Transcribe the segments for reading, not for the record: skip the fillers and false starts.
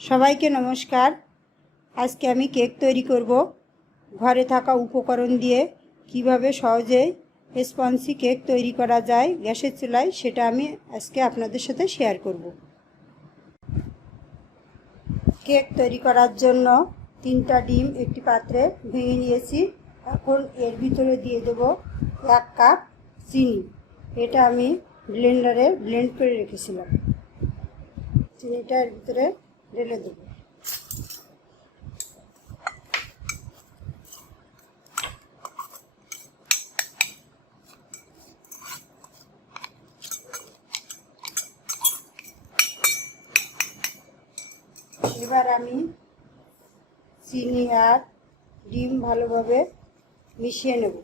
সবাইকে নমস্কার। আজকে আমি কেক তৈরি করব। ঘরে থাকা উপকরণ দিয়ে কিভাবে সহজেই স্পঞ্জি কেক তৈরি করা যায় গ্যাসের চুলায়, সেটা আমি আজকে আপনাদের সাথে শেয়ার করব। কেক তৈরি করার জন্য 3টা ডিম একটি পাত্রে ভেঙে নিয়েছি। এখন এর ভিতরে দিয়ে দেব 1 কাপ চিনি। এটা আমি ব্লেন্ডারে ব্লেন্ড করে রেখেছিলাম। চিনিটা এর ভিতরে ঢেলে দেব। এবার আমি চিনি আর ডিম ভালোভাবে মিশিয়ে নেব।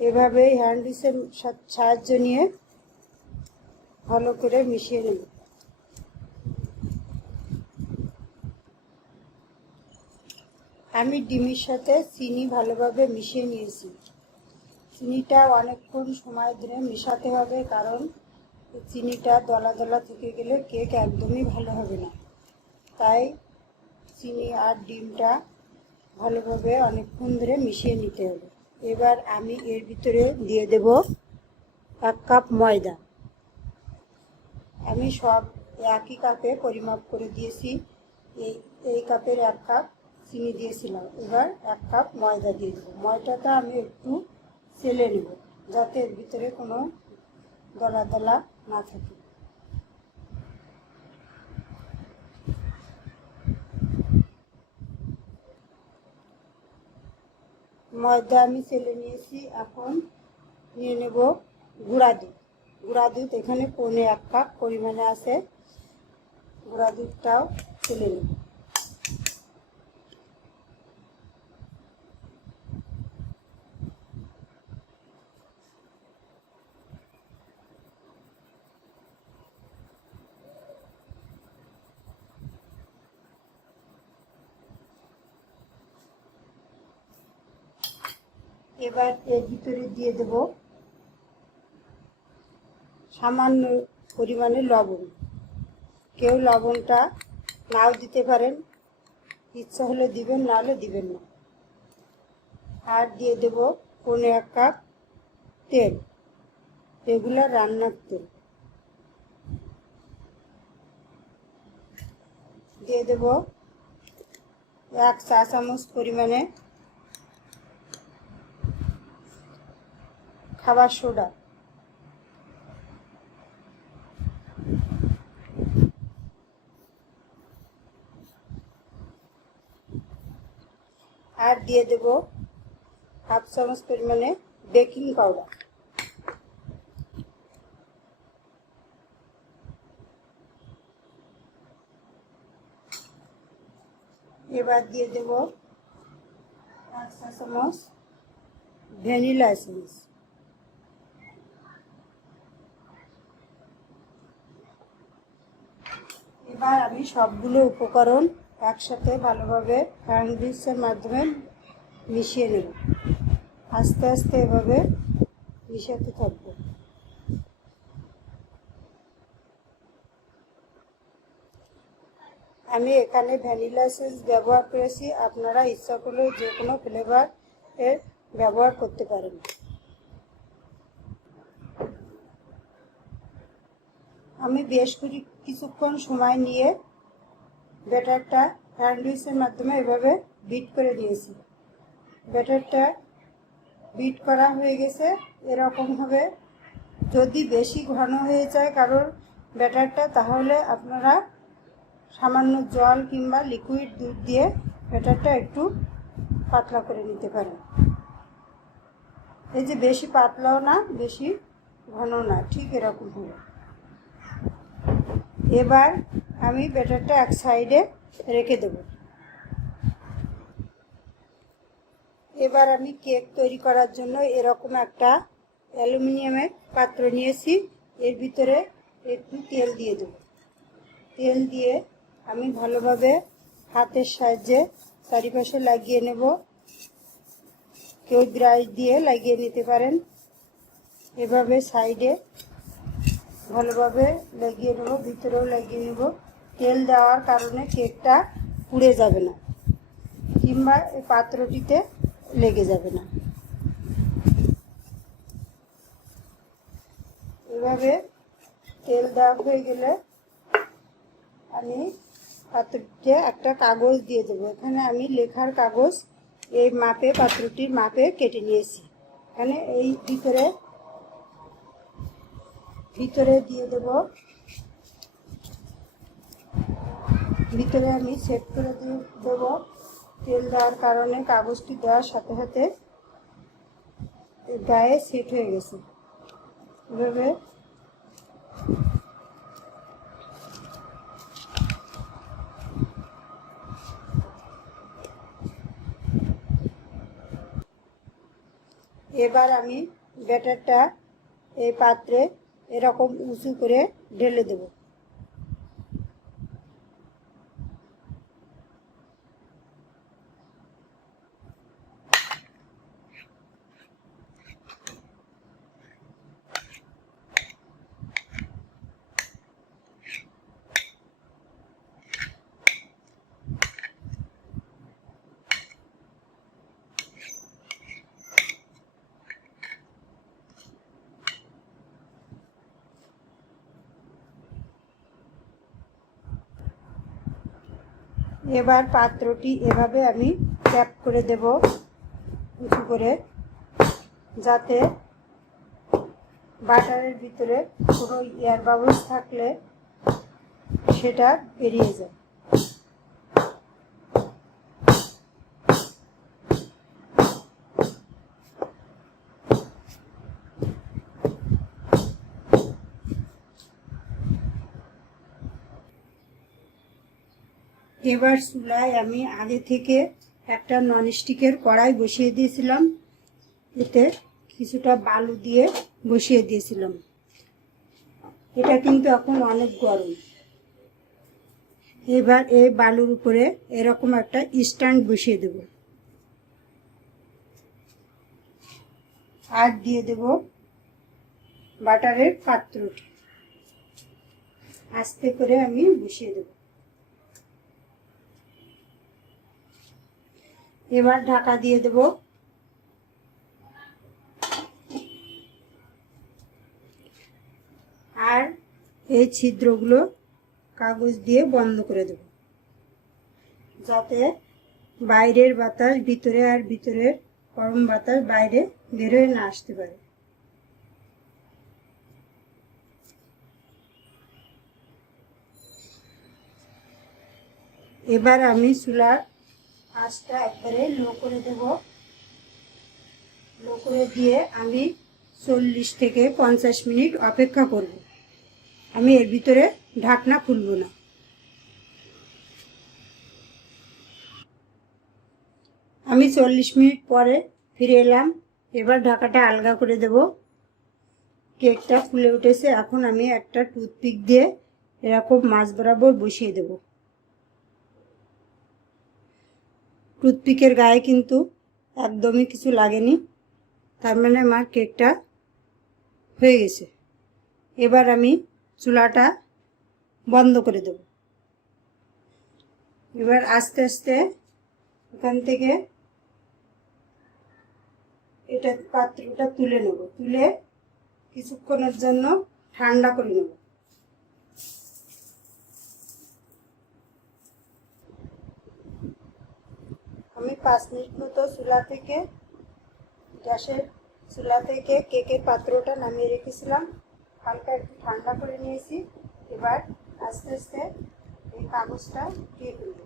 এভাবেই হ্যান্ড উইচের সাহায্য নিয়ে ভালো করে মিশিয়ে নেব। আমি ডিমের সাথে চিনি ভালোভাবে মিশিয়ে নিয়েছি। চিনিটা অনেকক্ষণ সময় ধরে মেশাতে হবে, কারণ চিনিটা দলা দলা থেকে গেলে কেক একদমই ভালো হবে না। তাই চিনি আর ডিমটা ভালোভাবে অনেকক্ষণ ধরে মিশিয়ে নিতে হবে। এবার আমি এর ভিতরে দিয়ে দেব 1 কাপ ময়দা। আমি সব একই কাপে পরিমাপ করে দিয়েছি। এই কাপের 1 কাপ চিনি দিয়েছিলাম। এবার 1 কাপ ময়দা দিয়ে দেবো। ময়দাটা আমি একটু চেলে নেব, যাতে এর ভিতরে কোনো দলা দলা না থাকে। ময়দা আমি চেলে নিয়েছি। এখন নিয়ে নেব গুঁড়া দুধ। গুঁড়া দুধ এখানে 1 কাপ পরিমাণে আছে। গুঁড়া দুধটাও চেলে নেব। এবার এর ভিতরে দিয়ে দেব সামান্য পরিমাণে লবণ। কেউ লবণটা নাও দিতে পারেন, ইচ্ছা হলে দিবেন, না হলে দিবেন না। আর দিয়ে দেব 1 কাপ তেল, রেগুলার রান্নার তেল। দিয়ে দেব 1 চা চামচ পরিমাণে খাবার সোডা। আর দিয়ে দেব 1/2 চামচ পরিমাণে বেকিং পাউডার। এবার দিয়ে দেব 1 চা চামচ ভ্যানিলা এসেন্স। এবার আমি সবগুলো উপকরণ একসাথে ভালোভাবে হ্যান্ড উইচের মাধ্যমে মিশিয়ে নেব। আস্তে আস্তে এভাবে মিশাতে থাকব। আমি এখানে ভ্যানিলা এসেন্স ব্যবহার করেছি। আপনারা ইচ্ছা করলে যে কোনো ফ্লেভার এর ব্যবহার করতে পারেন। আমি বেশ কিছুক্ষণ সময় নিয়ে ব্যাটারটা হ্যান্ড উইচের মাধ্যমে এভাবে বিট করে নিয়েছি। ব্যাটারটা বিট করা হয়ে গেছে। এরকমভাবে যদি বেশি ঘন হয়ে যায় কারোর ব্যাটারটা, তাহলে আপনারা সামান্য জল কিংবা লিকুইড দুধ দিয়ে ব্যাটারটা একটু পাতলা করে নিতে পারেন। এই যে বেশি পাতলাও না, বেশি ঘন না, ঠিক এরকম হবে। এবার আমি ব্যাটারটা এক সাইডে রেখে দেব। এবার আমি কেক তৈরি করার জন্য এরকম একটা অ্যালুমিনিয়ামের পাত্র নিয়েছি। এর ভিতরে একটু তেল দিয়ে দেব। তেল দিয়ে আমি ভালোভাবে হাতের সাহায্যে চারিপাশে লাগিয়ে নেব। কেউ ব্রাশ দিয়ে লাগিয়ে নিতে পারেন। এভাবে সাইডে ভালোভাবে লাগিয়ে নেব, ভিতরেও লাগিয়ে নেব। তেল দেওয়ার কারণে কেকটা পুড়ে যাবে না কিংবা এই পাত্রটিতে লেগে যাবে না। এভাবে তেল দেওয়া হয়ে গেলে আমি পাত্রটিতে একটা কাগজ দিয়ে দেবো। এখানে আমি লেখার কাগজ এই মাপে, পাত্রটির মাপে কেটে নিয়েছি। এখানে এই ভিতরে দিয়ে দেব। ভিতরে আমি সেট করে দেব। তেল দেওয়ার কারণে কাগজটি দেওয়ার সাথে সাথে গায়ে সেট হয়ে গেছে। এভাবে এবার আমি ব্যাটারটা এই পাত্রে এরকম উঁচু করে ঢেলে দেব। এবার পাত্রটি এভাবে আমি ট্যাপ করে দেব উঁচু করে, যাতে বাটারের ভিতরে কোনো এয়ার বাবলস থাকলে সেটা বেরিয়ে যায়। এবার চুলায় আমি আগে থেকে একটা ননস্টিকের কড়াই বসিয়ে দিয়েছিলাম। এতে কিছুটা বালু দিয়ে বসিয়ে দিয়েছিলাম। এটা কিন্তু এখন অনেক গরম। এবার এই বালুর উপরে এরকম একটা স্ট্যান্ড বসিয়ে দেব। আর দিয়ে দেব বাটারের পাত্রটি। আস্তে করে আমি বসিয়ে দেব। এবার ঢাকা দিয়ে দেব। আর এই ছিদ্রগুলো কাগজ দিয়ে বন্ধ করে দেব, যাতে বাইরের বাতাস ভিতরে আর ভিতরের গরম বাতাস বাইরে বের হয়ে না আসতে পারে। এবার আমি চুলার আঁচটা একবারে লো করে দেব। লো করে দিয়ে আমি 40 থেকে 50 মিনিট অপেক্ষা করব। আমি এর ভিতরে ঢাকনা খুলব না। আমি 40 মিনিট পরে ফিরে এলাম। এবার ঢাকাটা আলগা করে দেব। কেকটা ফুলে উঠেছে। এখন আমি একটা টুথপিক দিয়ে এরকম মাছ বরাবর বসিয়ে দেব। টুথপিকের গায়ে কিন্তু একদমই কিছু লাগেনি, তার মানে আমার কেকটা হয়ে গেছে। এবার আমি চুলাটা বন্ধ করে দেব। এবার আস্তে আস্তে এখান থেকে এটা পাত্রটা তুলে নেব। তুলে কিছুক্ষণের জন্য ঠান্ডা করে নেব। আমি 5 মিনিট মতো গ্যাসের চুলা থেকে কেকের পাত্রটা নামিয়ে রেখেছিলাম। হালকা একটু ঠান্ডা করে নিয়েছি। এবার আস্তে আস্তে এই কাগজটা দিয়ে তুলব।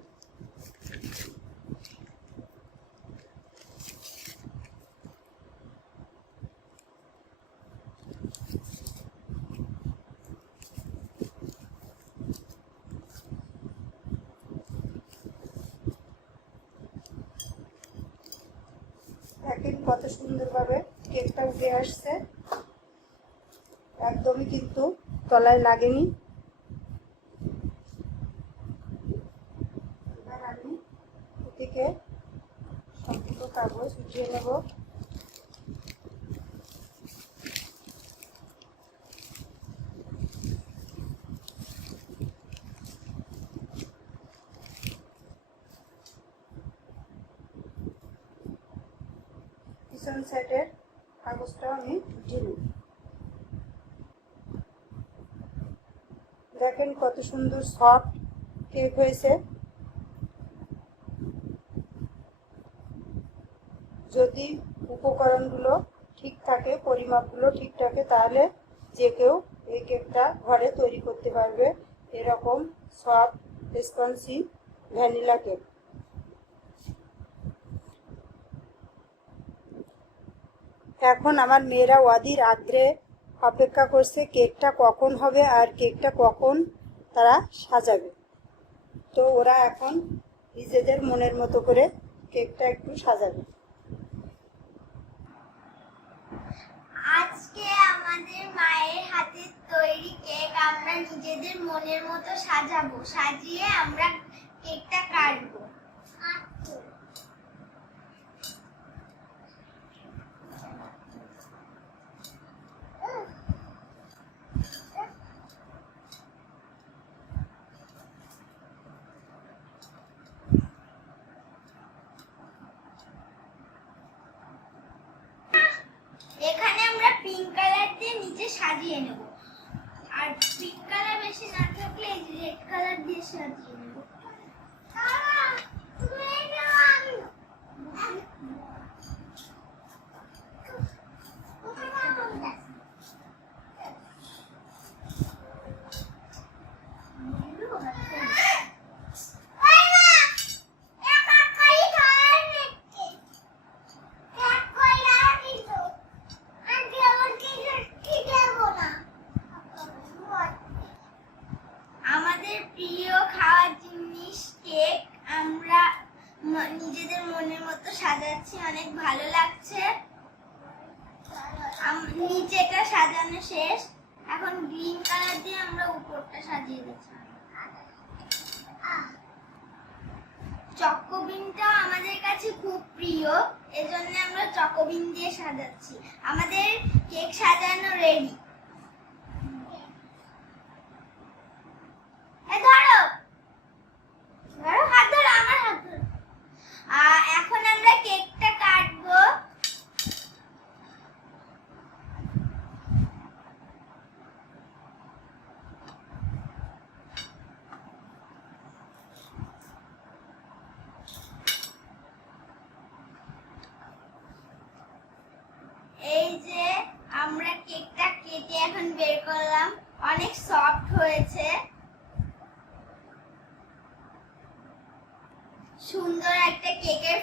দেখেন কত সুন্দরভাবে কেকটা উঠে আসছে। একদমই কিন্তু তলায় লাগেনি। এবার আমি এদিকে সবগুলো কাগজ উঠিয়ে নেব। পেছন সাইডের কাগজটাও আমি উঠিয়ে নিই। দেখেন কত সুন্দর সফট কেক হয়েছে। যদি উপকরণগুলো ঠিক থাকে, পরিমাপগুলো ঠিক থাকে, তাহলে যে কেউ এই কেকটা ঘরে তৈরি করতে পারবে। এরকম সফট স্পঞ্জি ভ্যানিলা কেক। এখন আমার মেয়েরা অধীর আগ্রহে অপেক্ষা করছে কেকটা কখন হবে আর কেকটা কখন তারা সাজাবে। তো ওরা এখন নিজেদের মনের মতো করে কেকটা একটু সাজাবে। আজকে আমাদের মায়ের হাতের তৈরি কেক আমরা নিজেদের মনের মতো সাজাবো, সাজিয়ে আমরা কেকটা কাটবো। এখানে আমরা পিঙ্ক কালার দিয়ে নিচে সাজিয়ে নেব, আর পিঙ্ক কালার বেশি না থাকলে রেড কালার দিয়ে সাজিয়ে নেব। আমাদের প্রিয় খাওয়ার জিনিস কেক আমরা নিজেদের মনের মতো সাজাচ্ছি, অনেক ভালো লাগছে। নিচেটা সাজানো শেষ, এখন গ্রিন কালার দিয়ে আমরা উপরটা সাজিয়ে দিচ্ছি। চকোবিনটা আমাদের কাছে খুব প্রিয়, এজন্য আমরা চকোবিন দিয়ে সাজাচ্ছি। আমাদের কেক সাজানো রেডি। ধরো ধরো, হাত ধরো, আমার হাত ধরো। এখন আমরা কেকটা কাটবো। এই যে আমরা কেকটা কেটে এখন বের করলাম, অনেক সফট হয়েছে। সুন্দর একটা কেকের